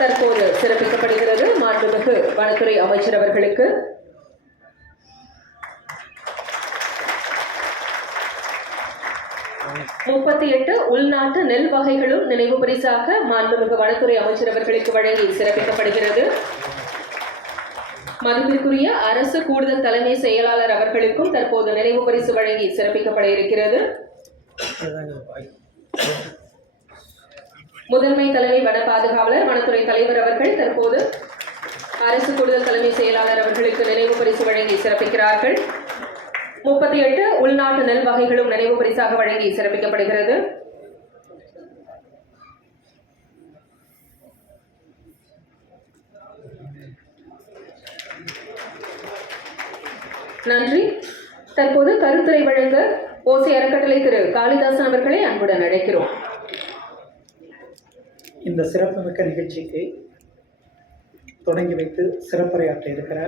தற்போது சிறப்பிக்கப்படுகிறது. மாண்புமிகு வனத்துறை அமைச்சர் அவர்களுக்கு உள்நாட்டு நெல் வகைகளும் நினைவு பரிசாக மாண்புமிகு வனத்துறை அமைச்சர் அவர்களுக்கு வழங்கி சிறப்பிக்கப்படுகிறது. மதிப்பிற்குரிய அரசு கூடுதல் தலைமை செயலாளர் அவர்களுக்கும் தற்போது நினைவு பரிசு வழங்கி சிறப்பிக்கப்பட இருக்கிறது. முதன்மை தலைமை வன பாதுகாவலர் வனத்துறை தலைவர் அவர்கள் தற்போது அரசு கூடுதல் தலைமை செயலாளர் அவர்களுக்கு நினைவு பரிசு வழங்கி சிறப்பிக்கிறார்கள். 38 உள்நாட்டு நெல் வகைகளும் நினைவு பரிசாக வழங்கி சிறப்பிக்கப்படுகிறது. நன்றி. தற்போது கருத்துரை வழங்க ஓசி அறக்கட்டளை திரு காளிதாசன் அவர்களை அன்புடன் அழைக்கிறோம். இந்த சிறப்புமிக்க நிகழ்ச்சிக்கு தொடங்கி வைத்து சிறப்புரையாற்ற இருக்கிற